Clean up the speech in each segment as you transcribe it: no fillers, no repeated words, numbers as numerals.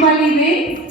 રૂપાલીબેન.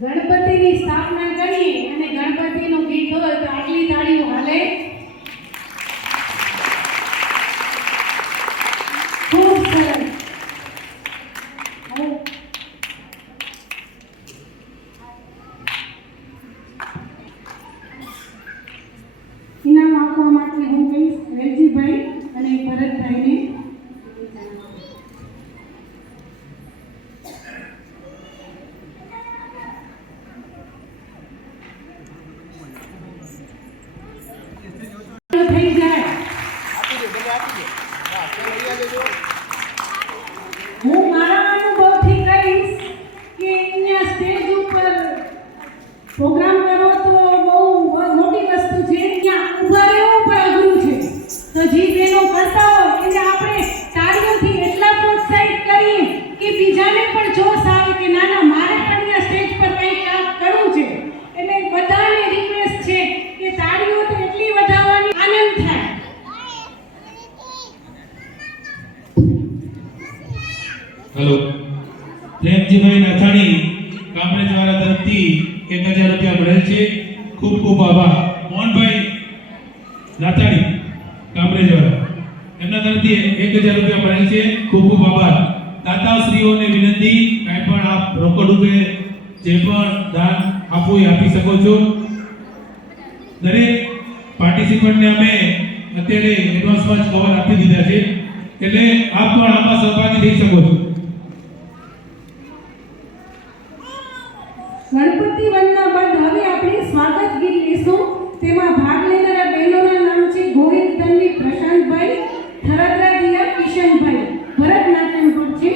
ગણપતિની સ્થાપના કરીએ અને ગણપતિનું ગીત હોય તો આટલી તાળીઓ હાલે. મળેલ છે. ખૂબ ખૂબ આભાર. મોહનભાઈ નાતાણી કામરેજવાળા એમના તરફથી 1000 રૂપિયા મળેલ છે. ખૂબ ખૂબ આભાર. દાતાશ્રીઓને વિનંતી, કાંઈ પણ આપ રોકડ રૂપે જે પણ દાન આપવું એ આપી શકો છો. દરેક પાર્ટિસિપન્ટને અમે અત્યારે એડવાન્સમાં જ કવર આપી દીધા છે, એટલે આપ પણ આમાં સહભાગી થઈ શકો છો. ગણપતિ વંદના બાદ હવે આપણે સ્વાગત ગીત લેશું. તેમાં ભાગ લેનારા બહેનોના નામ છે ગોવિંદ તન્વી પ્રશાંતભાઈ, થરાદરા જિલ્લા કિશનભાઈ. ભરતનાટ્યમ પર છે.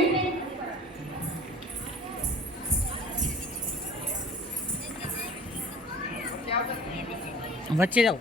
વચ્ચે જાઓ.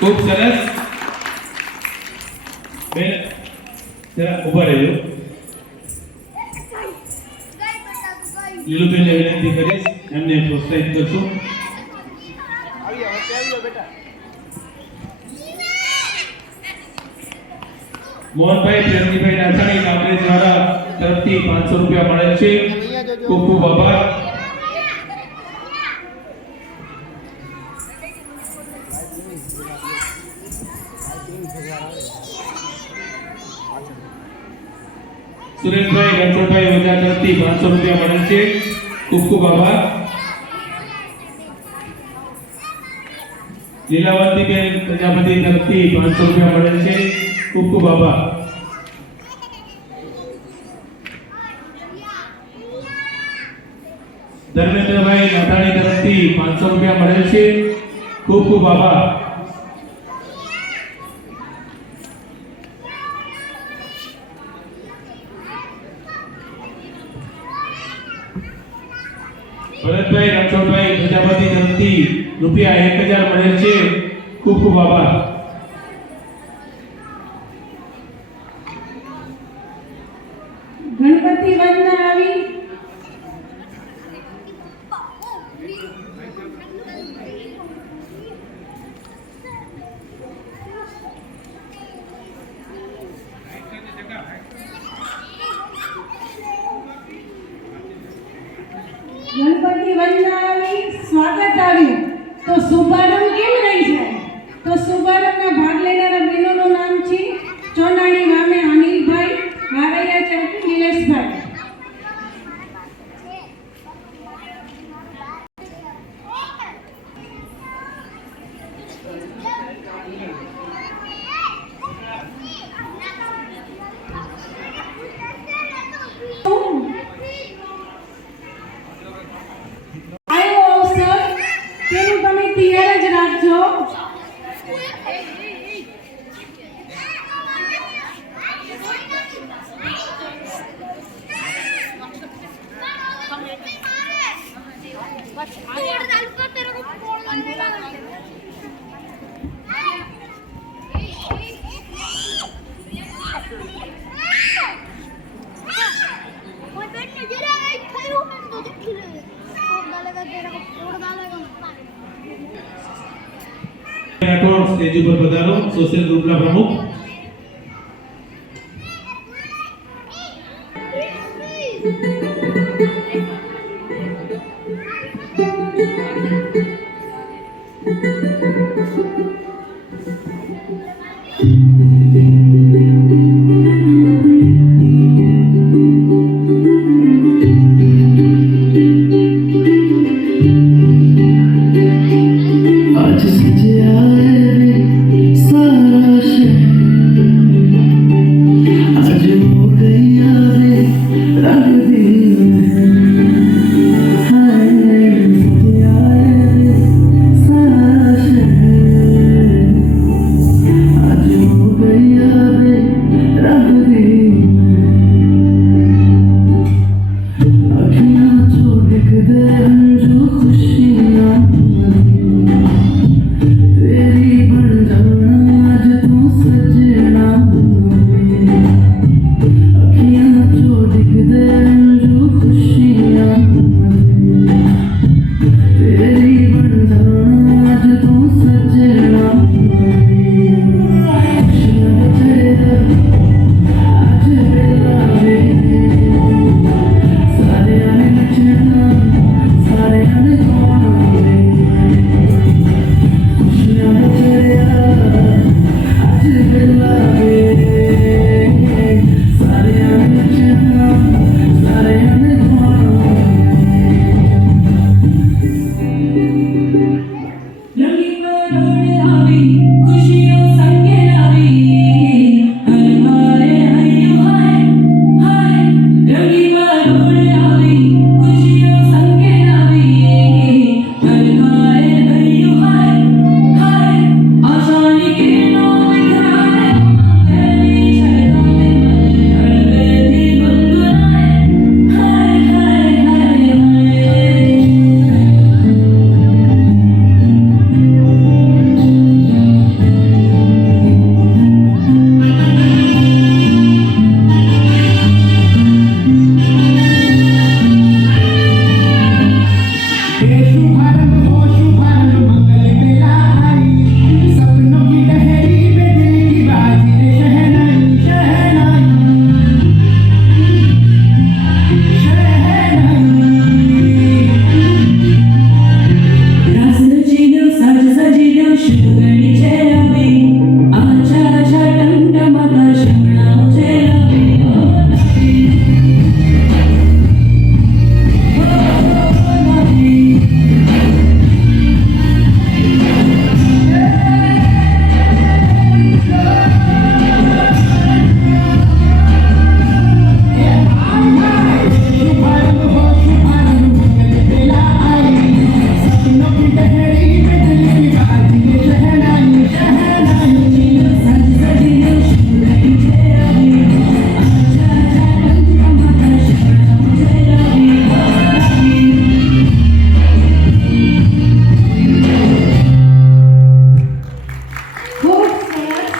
ખૂબ સરસ. બેન જરા ઊભા રહેજો. લીલુબેનને વિનંતી કરીશ, એમને પ્રોત્સાહિત કરશું. મોહનભાઈ પ્રેમજીભાઈ નાથાણી કામરેજ દ્વારા તરફથી 500 રૂપિયા મળેલ છે. ખૂબ ખૂબ આભાર. સુરેશભાઈ રણછોડભાઈ ઓઝા તરફથી 500 રૂપિયા મળેલ છે. ખૂબ ખૂબ આભાર. લીલાવંતીબેન પ્રજાપતિ તરફથી 500 રૂપિયા મળેલ છે. ખૂબ ખૂબ આભાર. ધર્મેન્દ્રભાઈ નાથાણી તરફથી 500 રૂપિયા મળેલ છે. ખૂબ ખૂબ આભાર. ભરતભાઈ રણછોડભાઈ પ્રજાપતિ તરફથી રૂપિયા 1000 મળેલ છે. ખૂબ ખૂબ આભાર. ગણપતિ વંદના આવી. ગણપતિ વંદના આવી, સ્વાગત આવ્યું. તો શુભારંભ કેમ સ્ટેજ ઉપર પધારો સોશિયલ ગ્રુપના પ્રમુખ. आज सजे आए रे सारा शहर, आज हो गया रे रंग दिन हाय, सजे आए रे सारा शहर, आज हो गया रे रंग दिन अखियां जो दिख दे जो खुशियां तेरी बन जाना आज तू सजना, अखियां जो दिख दे जो खुशियां तेरी बन जाना आज तू सजना, खुशियां तेरा आज बेला वे सारे आने नचना सारे आने गाना वे खुशियां तेरा आज बेला वे सारे आने नचना सारे आने गाना रंगी परोड़ आवी खुशियों संगे लावी हर मारे हयो हाय हाय रंगी परोड़ आवी खुशियों संगे लावी हर मारे हयो हाय हाय आशानी किरणों बिखराए मेरी छाया में मन हड़बे थी गुनगुनाए हाय हाय हाय हाय शुभारंभ हो शुभारंभ मंगल बेला आई, सपनों की लहरी में दिल की बाजी रे शहनाई शहनाई शहनाई रास रचिलो साज सजिलो शुभ गणी छेलावी आशा आशा टमटमाता शमणाओ छेलावी शुभारंभ हो शुभारंभ मंगल बेला आई, सपनों की लहरी में दिल की बाजी रे शहनाई शहनाई साज सजिलो शुभ गणी छेलावी आशा आशा टमटमाता शमणाओ छेलावी ખૂબ સરસ.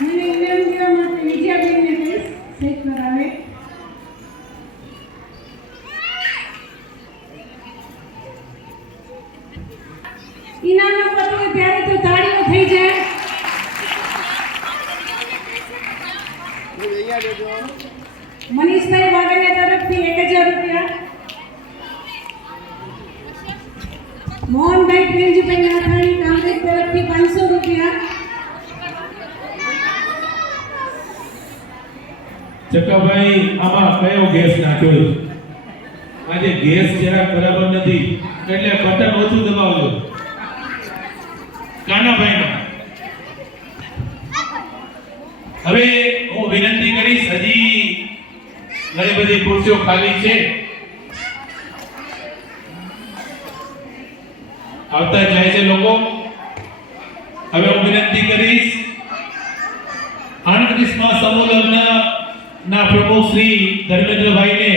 મને ઇનામ દેવા માટે વિજયાબેનને કહીશ સેટ કરાવે. ઇનામ આપવા ત્યારે તો તાળીઓ થઈ જાય. મનીષભાઈ વાઘાણીયા તરફથી 1000 રૂપિયા, મોહનભાઈ પ્રેમજીભાઈ નાથાણી કામરેજ તરફથી 500 રૂપિયા, ચકાભાઈ આમાં કયો ગેસ નાખ્યો છે? આજે ગેસ જરાક બરાબર નથી એટલે બટન ઓછું દબાવજો. કાનાભાઈનો હવે હું વિનંતી કરીશ, હજી ઘણી બધી ખુરશીઓ ખાલી છે, આવતા જાય છે લોકો. હવે હું વિનંતી કરીશ 38મા સમૂહ લગ્ન ના પ્રમુખ શ્રી ધર્મેન્દ્રભાઈને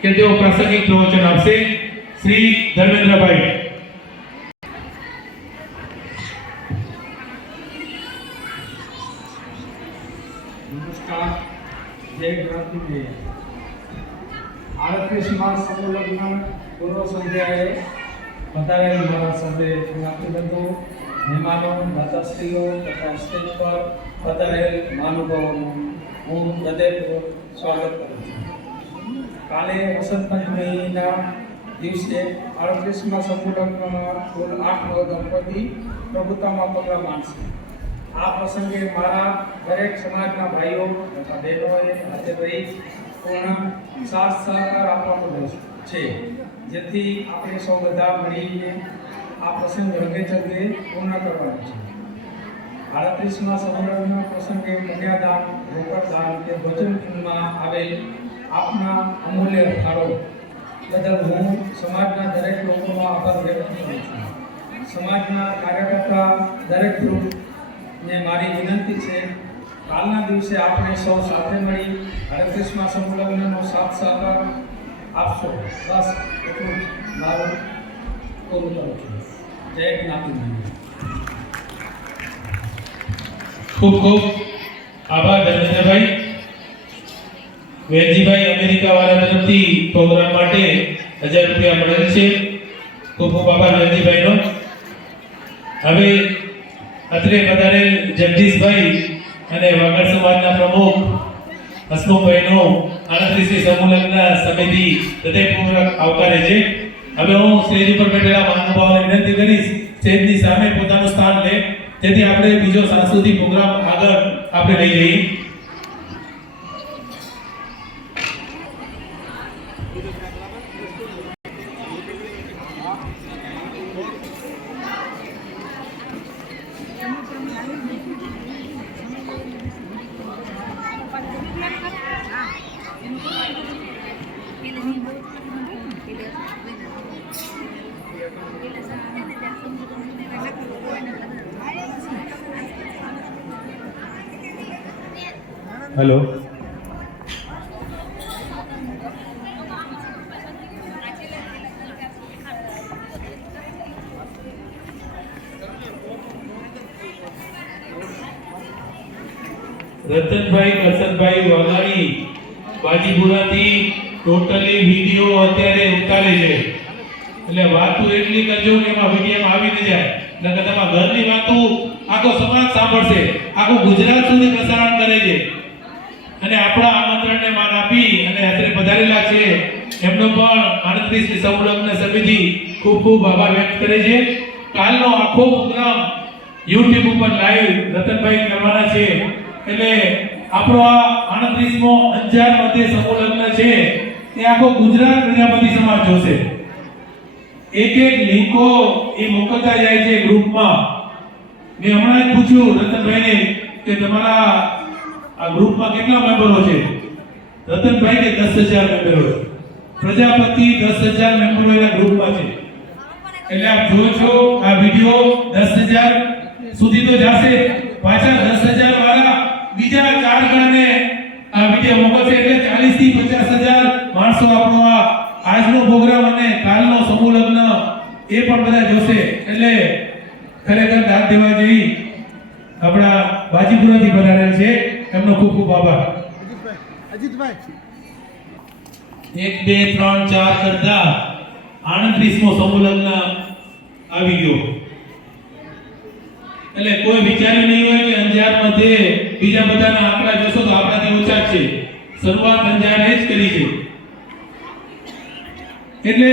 કે તેઓ પ્રાસંગિક પ્રવચન આપશે. શ્રી ધર્મેન્દ્રભાઈ. નમસ્કાર, જય ક્રાંતિવીર. 38મા સમૂહ લગ્ન પૂર્વ સંધ્યાએ પધારેલ મારા સાથે જ્ઞાતિબંધુ મહેમાનો, માતાશ્રીઓ તથા સ્ટેજ પર પધારેલ મહાનુભાવોનું હું હૃદયપૂર્વક સ્વાગત કરું છું. કાલે વસંત પંચમીના દિવસે 38મા સમૂહલગ્નમાં કુલ 8 દંપતી પ્રભુતામાં પગલાં માંડશે. આ પ્રસંગે મારા દરેક સમાજના ભાઈઓ તથા બહેનોએ હાજર રહી પૂર્ણ સાથ સહકાર આપવાનો છે, જેથી આપણે સૌ બધા મળીને આ પ્રસંગ રંગેચંગે પૂર્ણ કરવાનો છે. 38મા સમૂહલગ્ન પ્રસંગે કન્યાદાન, રોકડદાન કે ભોજનમાં આવેલ આપના અમૂલ્ય ફાળો બદલ હું સમાજના દરેક લોકોનો આભાર વ્યક્ત કરું છું. સમાજના કાર્યકર્તા દરેક ગ્રુપને મારી વિનંતી છે, કાલના દિવસે આપણે સૌ સાથે મળી 38મા સમૂહલગ્નનો સાથ સહકાર આપશો. બસ એટલું જ મારું પૂરું કરું છું. જય જ્ઞાતિ. ખૂબ ખૂબ આભાર ધર્મેન્દ્રભાઈ. વેલજીભાઈ અમેરિકા વાળા તરફથી પ્રોગ્રામ માટે 1000 રૂપિયા મળેલ છે. ખૂબ ખૂબ આભાર વેલજીભાઈનો. હવે અત્રે પધારેલ જગદીશભાઈ અને વાગડ સમાજના પ્રમુખ હસમુખભાઈનો 38મી સમૂહલગ્ન સમિતિ હૃદયપૂર્વક આવકારે છે. હવે હું સ્ટેજ ઉપર બેઠેલા મહાનુભાવોને વિનંતી કરીશ સ્ટેજની સામે પોતાનું સ્થાન લે, જેથી આપણે બીજો સાંસ્કૃતિક પ્રોગ્રામ આગળ આપણે લઈ જઈએ. હેલો. રતનભાઈ કરશનભાઈ વાઘાણી બાજીપુરાથી ટોટલી વિડીયો અત્યારે ઉતારે છે, એટલે વાતો એટલી કરજો કે એમાં વિડીયોમાં આવી ન જાય, નકર તમારા ઘરની વાતો આખો સમાજ સાંભળશે, આખું ગુજરાત સુધી પ્રસારણ કરે છે. અને આપણા આમંત્રણને માન આપી અને અત્રે પધારેલા છે એમનો પણ 38મી સમૂહલગ્ન સમિતિ ખૂબ ખૂબ આભાર વ્યક્ત કરે છે. કાલનો આખો પ્રોગ્રામ YouTube ઉપર લાઈવ રતનભાઈ કરવાના છે, એટલે આપણો આ 38મો અંજાર મધ્ય સમૂહલગ્ન છે એ આખો ગુજરાત પ્રજાપતિ સમાજ જોશે. એક એક લિંકો એ મોકલતા જાય છે ગ્રુપમાં. મેં હમણાં જ પૂછ્યું રતનભાઈને કે તમારા આ ગ્રુપમાં કેટલા મેમ્બરો છે? રતનભાઈ કે 10,000 મેમ્બરો છે. પ્રજાપતિ 10,000 મેમ્બરો એના ગ્રુપમાં છે. એટલે આપ જોવો છો આ વિડિયો 10,000 સુધી તો જશે, પાછા 10,000 વાળા બીજા 4 ગણને આ વિડિયો મોકલશે, એટલે 40 થી 50,000 માણસો આપણો આ આજનો પ્રોગ્રામ અને કાલનો સમૂહલગ્ન એ પણ બધા જોશે. એટલે ખરેખર દાદ દેવા જેવી આપણા બાજીપુરાથી પધારેલ છે, એમનો ખૂબ ખૂબ આભાર. અજીતભાઈ 1 2 3 4 કરતા 38મો સમૂહલગ્ન આવી ગયો. એટલે કોઈ વિચાર્યું નહીં હોય કે અંજાર મધ્યે બીજા બધાના આંકડા જોશો તો આપણાથી ઓછા જ છે. શરૂઆત અંજારે જ કરી છે. એટલે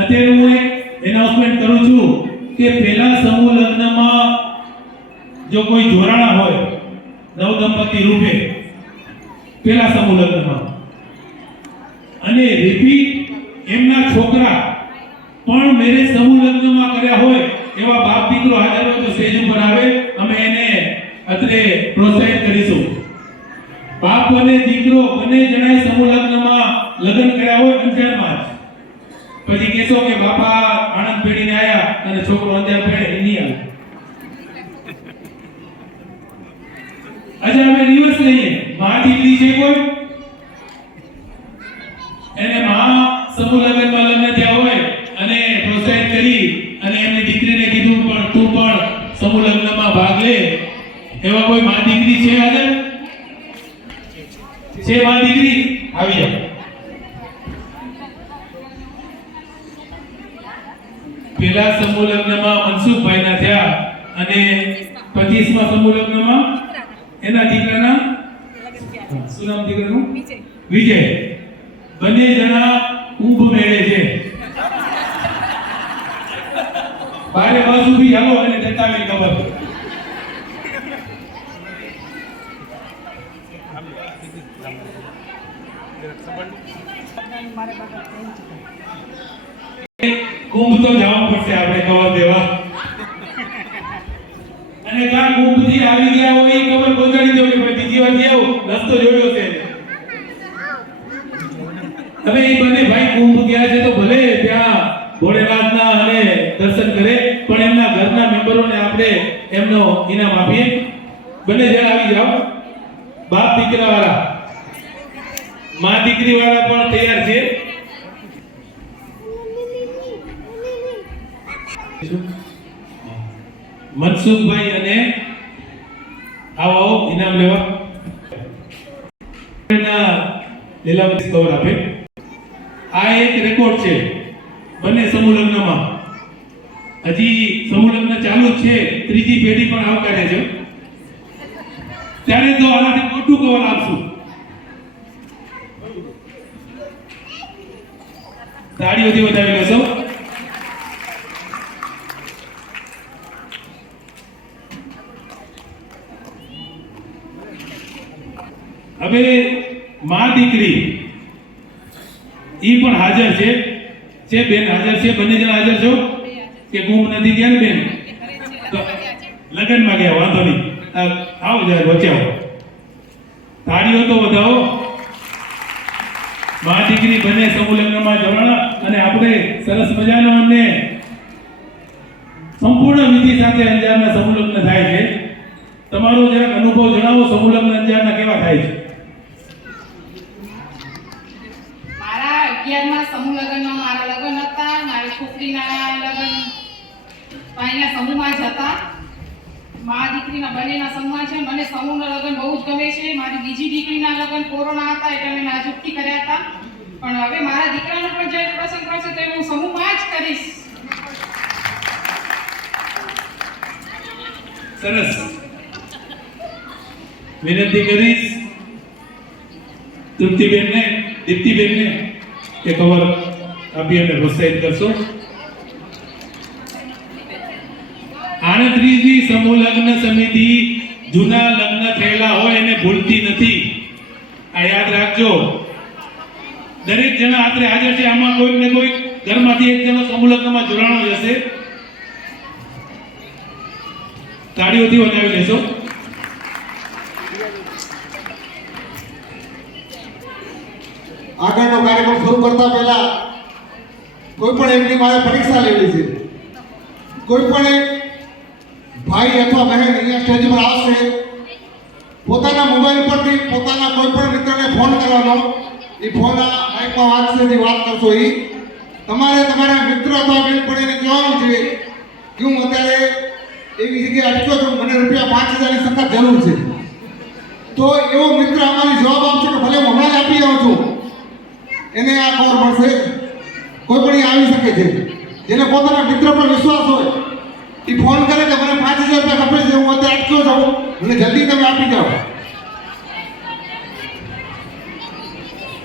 અત્યારે હું એનાઉન્સમેન્ટ કરું છું કે પહેલા સમૂહલગ્નમાં જો કોઈ જોડાણા હોય નવ દંપતી રૂપે પહેલા સમૂહલગ્નમાં અને રિપીટ એમના છોકરા પણ મેરેજ સમૂહલગ્નમાં કર્યા હોય એવા બાપ દીકરો હાજર હોય તો સ્ટેજ ઉપર આવે, અમે એને અત્રે પ્રોત્સાહિત કરીશું. બાપ અને દીકરો બંને જણાએ સમૂહલગ્નમાં લગ્ન કર્યા હોય અંજારમાં જ, પછી કહેશો કે બાપા આણંદ પેઢીને આયા અને છોકરો અંજાર પેઢે નહીં આવે. અચ્છા, અમે રિવર્સ લઈએ. માં દીકરી છે કોઈ એને માં સમૂહલગ્નમાં લગ્ન થયા હોય અને પ્રોત્સાહિત કરી અને એમની દીકરીને કીધું પણ તું પણ સમૂહલગ્નમાં ભાગ લે, એવા કોઈ માં દીકરી છે હાજર? છે માં દીકરી? આવી જાવ. પેલા સમૂહ લગ્નમાં મનસુખભાઈના થયા અને 25મા સમૂહ લગ્નમાં એના દીકરાના શું નામ દીકરાનું? વિજય. બંને જણા કુંભ મેળે છે. બારે બસ ઊભી હાલો અને દત્તાવી ખબર. કુંભ તો જવા પડશે આપણે ખબર દેવા. અને કા કુંભ થી આવી ગયા હોય એ ખબર પહોંચાડી દો કે ભાઈ બીજી વાર આવો રસ્તો જોયો છે. હવે એ બંને ભાઈ કુંભ ગયા છે તો ભલે ત્યાં ભોળેનાથના અને દર્શન કરે, પણ એમના ઘરના મેમ્બરોને આપણે એમનો ઇનામ આપીએ. બંને જણ આવી જાઓ. બાપ દીકરા વાળા, માં દીકરી વાળા પણ તૈયાર છે. મનસુખભાઈ અને આવો ઇનામ લેવા લીલાવતી કવર આપે. આ એક રેકોર્ડ છે બંને સમૂહ લગ્નમાં. હજી સમૂહ લગ્ન ચાલુ જ છે, ત્રીજી પેઢી પણ આવકારે છે. ત્યારે તો આનાથી મોટું કવર આપશું. તાળીઓથી વધાવી લેશો. હવે માં દીકરી ઈ પણ હાજર છે બેન હાજર છે. બંને જણા હાજર છો કે કુંભ નથી ગયા ને બેન? લગ્નમાં ગયા, વાંધો નહીં. આવો જરા વચ્ચે આવો. તાળીઓ તો વધાવો. માં દીકરી બંને સમૂહ લગ્નમાં જવાના અને આપણે સરસ મજાનો અને સંપૂર્ણ વિધિ સાથે અંજારના સમૂહ લગ્ન થાય છે. તમારો જરાક અનુભવ જણાવો, સમૂહ લગ્ન અંજારના કેવા થાય છે? મારા 11મા સમૂહ લગ્નમાં મારા લગ્ન હતા. મારી છોકરીના લગ્ન ભાઈના સમૂહમાં જ હતા. મારા દીકરીના બંનેના સમૂહમાં છે. મને સમૂહના લગ્ન બહુ જ ગમે છે. મારી બીજી દીકરીના લગ્ન કોરોના હતા એટલે મેં નાજુકથી કર્યા હતા, પણ હવે મારા દીકરાનો પણ જે પ્રસંગ કરશે તો હું સમૂહમાં જ કરીશ. સરસ. વિનંતી કરીશ તૃપ્તિબેનને, દીપ્તિબેનને એ કવર આપી અને પ્રોત્સાહિત કરશો. 38મી સમૂહ લગ્ન સમિતિ જૂના લગ્ન થયેલા હોય એને ભૂલતી નથી. આ યાદ રાખજો. દરેક જણા આત્રે હાજર છે. આમાં કોઈક ને કોઈક ઘરમાંથી એક જણો સમૂહ લગ્નમાં જોડાણો જ હશે. તાળીઓથી વધાવી લેશો. આગળનો કાર્યક્રમ શરૂ કરતા પહેલા કોઈ પણ એકની મારે પરીક્ષા લેવી છે. કોઈ પણ એક ભાઈ અથવા બહેન અહીંયા સ્ટેજ પર આવશે, પોતાના મોબાઈલ પરથી પોતાના કોઈ પણ મિત્રને ફોન કરવાનો. એ ફોન આ માઇકમાં વાગશે, જે વાત કરશો એ તમારે તમારા મિત્ર અથવા બેનપણીને કહેવાનું છે કે હું અત્યારે એવી જગ્યાએ અટક્યો છું, મને રૂપિયા 5000ની સખત જરૂર છે. તો એવો મિત્ર અમારી જવાબ આપશે કે ભલે હું હમણાં જ આપી જાઉં છું, એને આ ખબર પડશે. કોઈ પણ આવી શકે છે જેને પોતાના મિત્ર પર વિશ્વાસ હોય, એ ફોન કરે કે મને 5000 રૂપિયા ખપે છે, હું અત્યારે અટક્યો છું, મને જલ્દી તમે આપી જાઓ.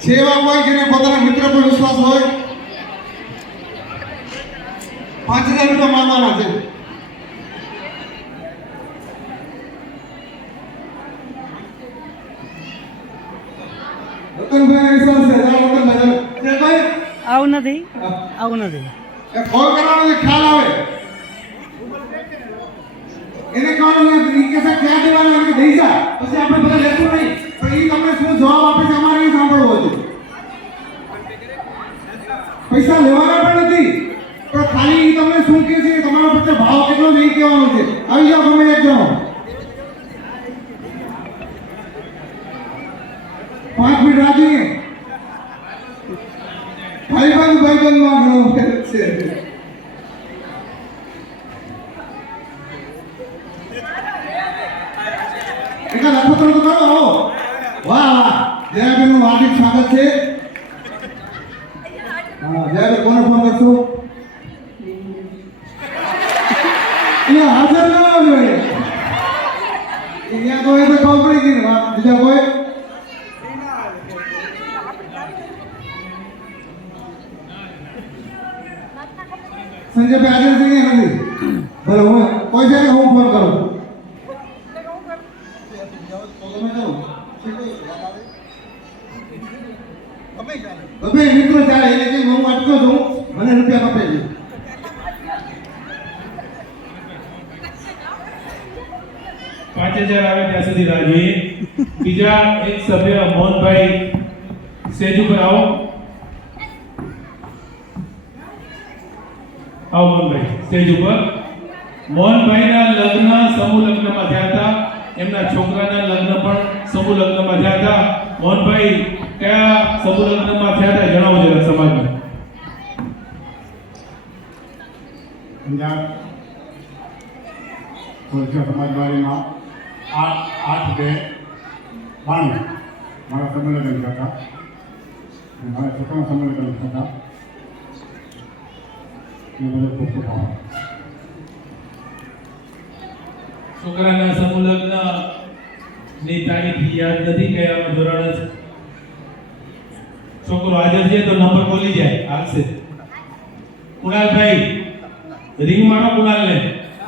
છે એવા કોઈ જેને પોતાના મિત્ર પર વિશ્વાસ હોય? 5000 રૂપિયા માંગવાના છે. રતનભાઈ વિશ્વાસ છે. રતનભાઈ આવું નથી, આવું નથી. એ કોલ કરવાનો જે ખ્યાલ આવે એને કહેવાનું એ કહેશે ક્યાં દેવાનું કે દઈ જા, પછી આપણે બધા લેતું નહીં. પણ એ તમને શું જવાબ આપે છે અમારે એ સાંભળવો છે. પૈસા લેવાના પણ નથી, પણ ખાલી એ તમને શું કહે છે, તમારો પ્રત્યે ભાવ કેટલો છે એ કહેવાનું છે. આવી જાઓ તમે એક જણો 5 મિનિટ રાખીએ. ભાઈબંધમાં ઘણો ફેર છે. એટલા નખોતરો તો કરો. વાહ વાહ, જયાબેનનું હાર્દિક સ્વાગત છે. હા જયાબેન, કોને ફોન કરશો? હાજર ન હોવા જોઈએ. અહીંયા તો એ તો ખબર પડી ગઈ ને વાત. બીજા કોઈ સંજયભાઈ હાજર છે કે નથી? ભલે હું કોઈ છે ને હું ફોન કરું. તમે મિત્રો ચાલે એટલે કે હું અટકો છું, મને રૂપિયા આપે છે. પાંચ હજાર આવે ત્યાં સુધી રાહ જોઈએ. બીજા એક સભ્ય મોહનભાઈ સ્ટેજ ઉપર આવો. આવો મોહનભાઈ સ્ટેજ ઉપર. મોહનભાઈના લગ્ન સમૂહ લગ્નમાં થયા હતા. એમના છોકરાના લગ્ન પણ સમૂહ લગ્નમાં થયા હતા. મોહનભાઈ કયા સમૂહ લગ્નમાં થયા હતા જણાવો જરા સમાજને. પંજાબ કોલચા સમાજવાડીમાં 8/2/92 મારા સંમેલન હતા. મારા છોકરાના સંમેલન હતા. એ બધો ખૂબ ખૂબ આભાર. છોકરાના સમૂહ લગ્ન ની તારીખ યાદ નથી કયા ધોરણ છે. છોકરો હાજર છે તો નંબર બોલી જાય આવશે. કુણાલભાઈ રિંગ મારો કુણાલને.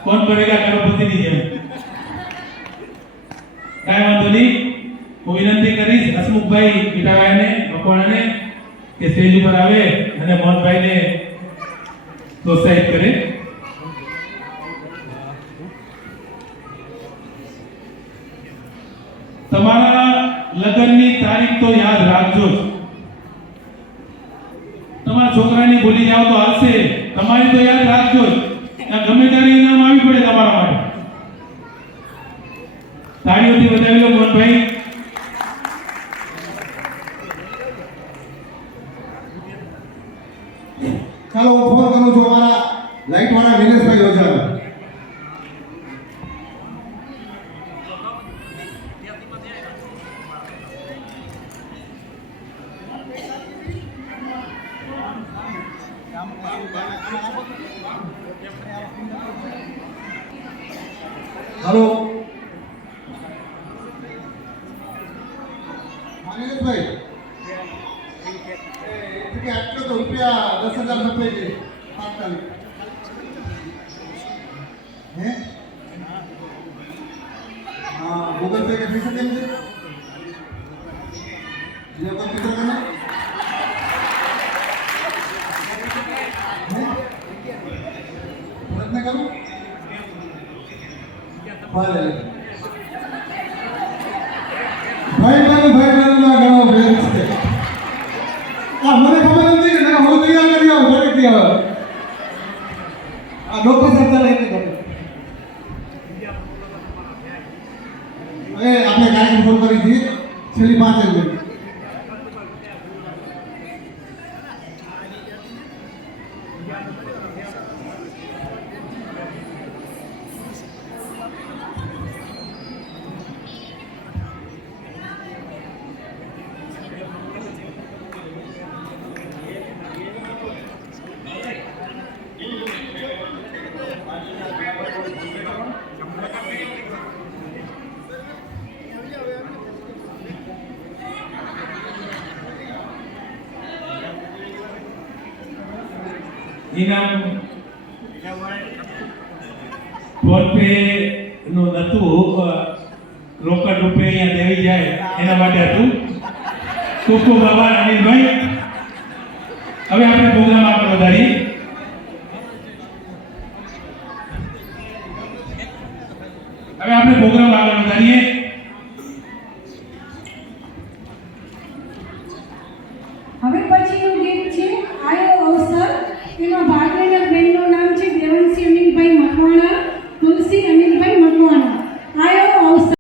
કોણ બનેગા કરોડપતિની જેમ. કાંઈ વાંધો નહીં. હું વિનંતી કરીશ હસમુખભાઈ ગીટાભાઈને મકવાણાને કે સ્ટેજ ઉપર આવે અને મોહનભાઈને પ્રોત્સાહિત કરે. તમારા લગ્નની તારીખ તો યાદ રાખજો જ. તમારા છોકરાની ભૂલી જાવ તો હાલશે. તમારી તો યાદ રાખજો જ. ગમે ત્યારે ઇનામ આવી પડે તમારા માટે. તાળીઓથી વધાવી લો મોહનભાઈ. ચાલો હું ફોન કરું છું અમારા લાઈટ વાળા નિલેશભાઈ યોજાવા. हेलो निलेशભાઈ ठीक है आटलो तो रुपया 10,000 रुपये છે તાત્કાલિક હે हाँ गूगल पे के पैसे देंगे ये कंप्यूटर करना प्रयत्न करूं ભલે ભાઈ ના ઘણો ભેદ છે. આ મને ખબર નથી કે હું તૈયાર કરી આવું ફરીથી હવે આ ડોક્ટર સરદાર એટલે કરે આપણે કાર્યક્રમ ફોન કરી છીએ છેલ્લી 5 મિનિટ. ઇનામ ફોન પે નું નતું રોકડ રૂપે અહીંયા દેવી જાય એના માટે હતું. ખૂબ ખૂબ આભાર અનિલભાઈ. હવે આપણે પ્રોગ્રામ આગળ વધારીએ. હવે પછીનું ગીત છે આયો અવસર. તેમાં ભાગ